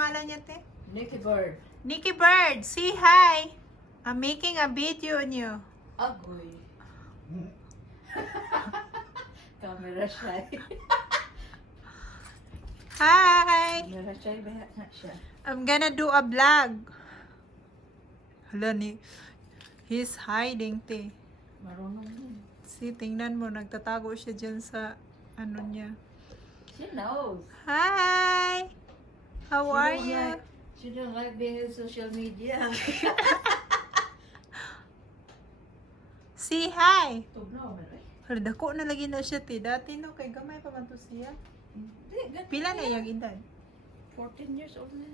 pangalan niya, te? Nikki Bird. Nikki Bird, say hi. I'm making a video on you. Agoy. Camera shy. Hi. Camera shy ba na siya? I'm gonna do a vlog. Hala ni, he's hiding, te. Marunong yun. See, tingnan mo, nagtatago siya dyan sa ano niya. She knows. Hi. How are you? She don't like being in social media. Say hi. Tugnaw man eh. Hala, dako na lagi na siya, te. Dati no, kay gamay pa man to siya. Pila na yung edad? 14 years old na.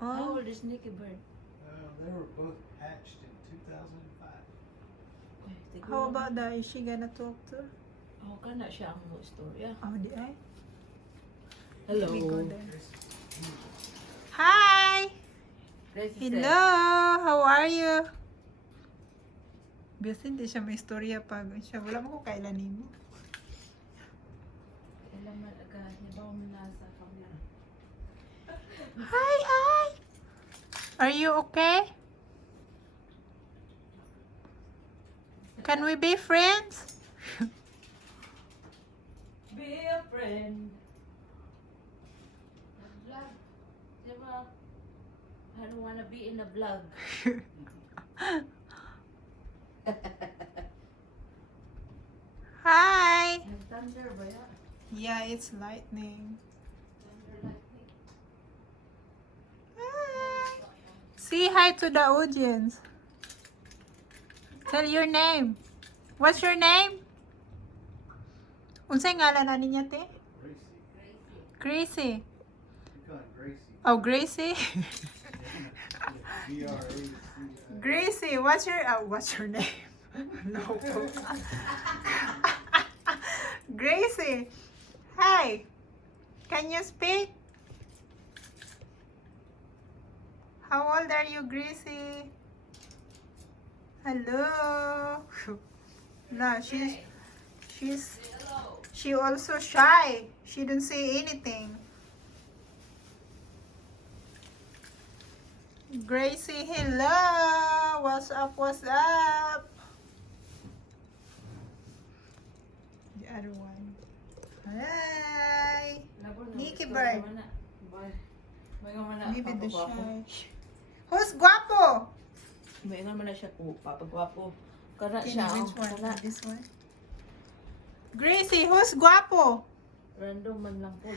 Oh. How old is Nikki Bird? They were both hatched in 2005. How about that? Is she gonna talk to? Oh, kana siya ang mo istorya. Oh, di ay. Hello. We go there. Hi! Hello! How are you? Biasa hindi siya may istorya pag siya. Wala mo ko kailan mo. Kailan man agad. Ibaw mo na sa camera. Hi! Hi! Are you okay? Can we be friends? Be a friend. Vlog. Diba? I don't wanna be in a vlog. Hi! Nag-thunder ba yan? Yeah, it's lightning. Thunder lightning. Hi! Say hi to the audience. Tell your name. What's your name? Unsay ngalan ani niya, te? Gracie. Gracie. You call it Gracie. Oh, Gracie. Gracie. Gracie, what's your name? No. Gracie. Hi. Can you speak? How old are you, Grizzy? Hello. No, she also shy. She didn't say anything. Gracie, hello. What's up? What's up? The other one. Hi. Nikki Bird. Maybe the shy. Who's guapo? May nga man na siya po, papagwapo. Kana Can siya. you which one? Kana. This one? Gracie, who's guapo? Random man lang po.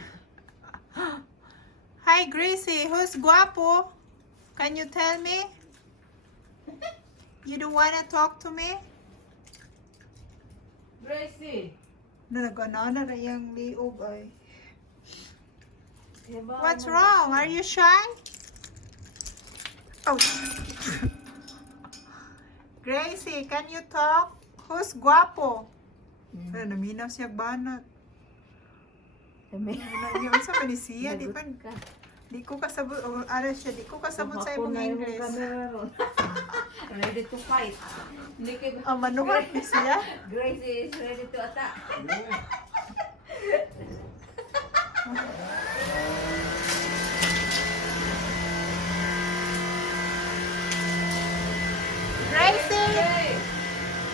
Hi, Gracie. Who's guapo? Can you tell me? You don't wanna talk to me? Gracie. Nagana na yung liog ay. Diba, What's wrong? Are you shy? Oh. Gracie, can you talk? Who's guapo? Ay, naminaw siya banat. Kami. Yung sa panisiya, di pa. Di ko kasabot, ano siya, di ko kasabot sa imong English. Ready to fight. Nikki, Manuhat ni siya. Gracie is ready to attack. Gracie!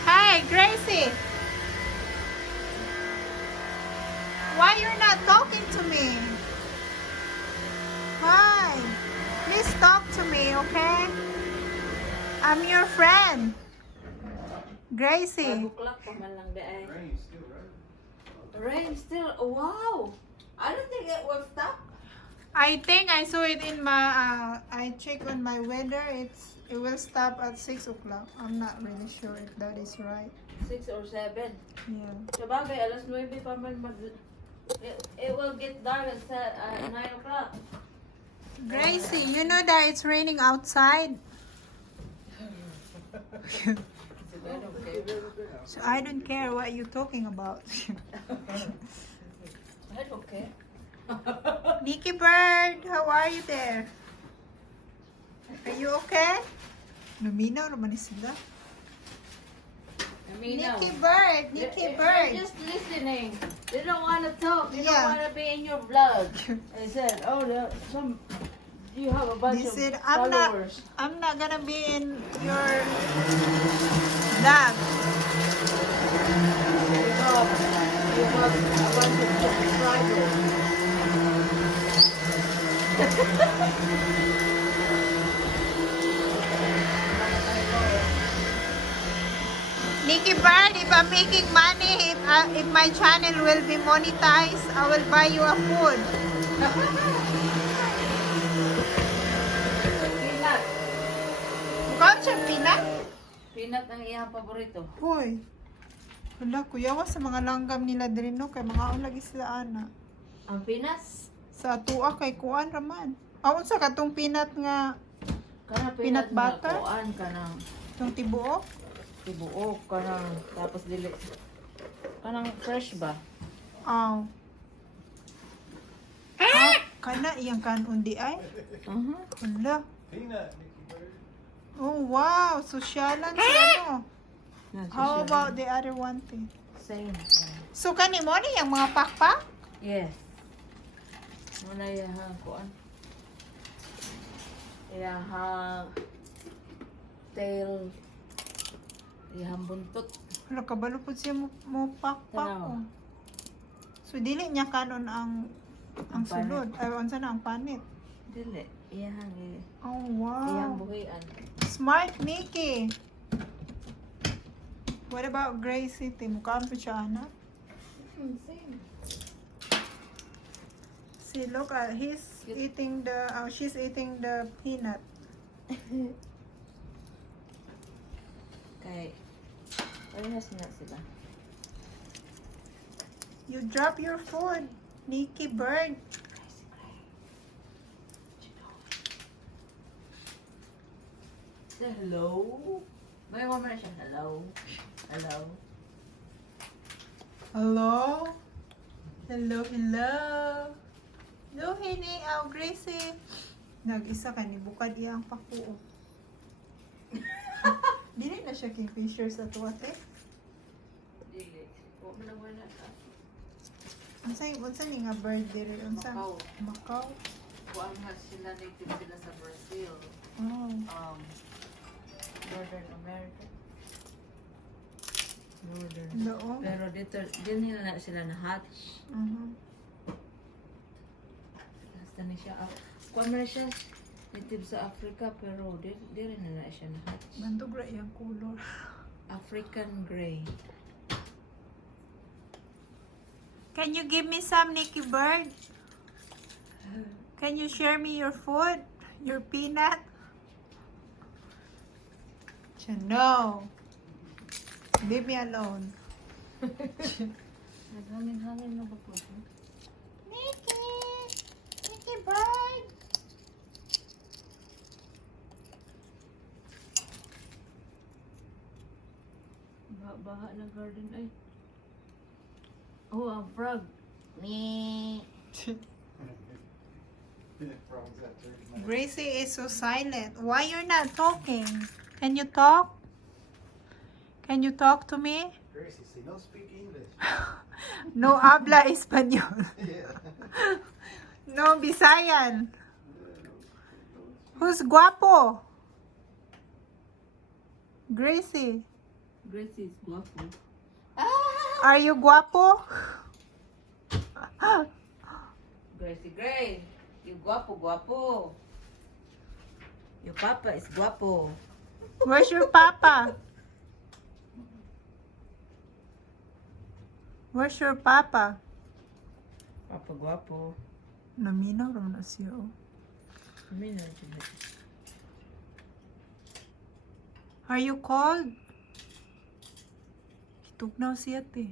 Hi, Gracie! Why you're not talking to me? Hi! Please talk to me, okay? I'm your friend. 5 Gracie. o'clock pa man lang dahil. Rain's still right. Rain still, wow! I don't think it will stop. I think I saw it in my, I checked on my weather. It will stop at 6 o'clock. I'm not really sure if that is right. 6 or 7. Yeah. Sabagay, alas 9 pa man it will get dark at 9 o'clock. Gracie, you know that it's raining outside? I don't care. So I don't care what you're talking about. I don't care. Nikki Bird, how are you there? Are you okay? Luminaw naman ni sila. I mean, Nikki Bird, Nikki Bird. They're just listening. They don't want to talk. They Yeah. don't want to be in your vlog. I said, oh, some You have a bunch They of said, followers. I'm not gonna be in your vlog. You have a bunch of subscribers. Nikki Bird, if I'm making money, if my channel will be monetized, I will buy you a food. Peanut. Mukha siya peanut? Peanut ang iyang paborito. Hoy. Wala, kuyawa sa mga langgam nila din no, kay mga lagi sila ana. Ang peanuts? Sa tuwa kay kuan raman. Awon sa katong peanut nga Kana Peanut butter? Kuan ka ng tong tibuok. tibuok ka ng tapos dili. Kanang fresh ba? Aw. Kana iyang kanon di ay. Wala. Peanut, Nikki Bird. Oh wow, sosyalan si ano. How about the other one thing? Same. So kani mo ni yung mga pakpak? Yes. Muna yung kuan. Yung tail. Yung buntot. Wala kabalo po siya mo pakpak. Tanaw. Oh. So dili niya kanon ang Ang sulod. Ay unsa na ang panit? Dili. Iyang Oh iyang wow. buhian. Smart Nikki. What about Grizzy? Mukhaan po siya ana. Same. See, look, he's eating the, she's eating the peanut. Kay parehas na sila. You drop your food, Nikki Bird. Say hello. May mo na siya. Hello. Hello. Hello? Hello, hello. Hello, Hini. Grizzy. Nag-isa ka ni bukad iya ang pakuo. Dili na siya kingfisher sa tuwate. Dili. Huwag mo na wala ka. Unsa ni nga bird diri? Unsa? Macau. Macau. Kuan nga sila native sila sa Brazil. Oh. Northern America. Northern. Hello. Pero dito, din nila na sila na-hatch. Basta na siya. Kuan mo na siya. Native sa Africa, pero di rin na siya na-hatch. Bandog ra iyang color. African gray. Can you give me some, Nikki Bird? Can you share me your food? Your peanut? No. Leave me alone. Naghangin-hangin na ba po? Nikki! Nikki Bird! Baha na garden ay. Oh, ang frog. Me. Frogs out there. Grizzy is so silent. Why you're not talking? Can you talk? Can you talk to me? Gracie, see, no speak English. No habla español. Yeah. No Bisayan. Who's guapo? Grizzy. Grizzy is guapo. Are you guapo? Gracie Gray. You guapo, guapo. Your papa is guapo. Where's your papa? Where's your papa? Papa guapo. Naminaw raw na siya. Oh. Are you cold? Tugnaw siya te.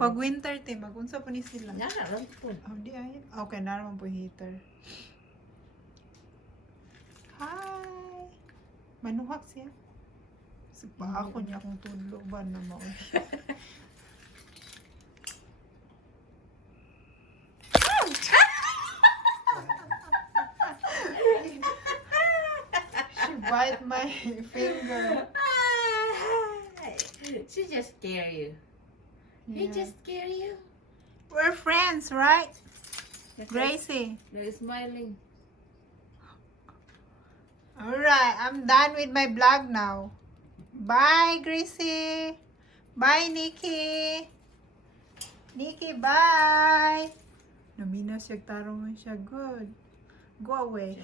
Pag winter te, magunsa po ni sila. Alam po. Oh, di ay. Okay, naman po heater. Hi! Manuhak siya. Sigpa ako niya akong tulog ba na mo. She bite my finger. She just scare you. He Yeah. just scare you. We're friends, right? Gracie. They're smiling. Alright, I'm done with my vlog now. Bye, Grizzy. Bye, Nikki. Nikki, bye. Namina siya, tarong siya. Good. Go away.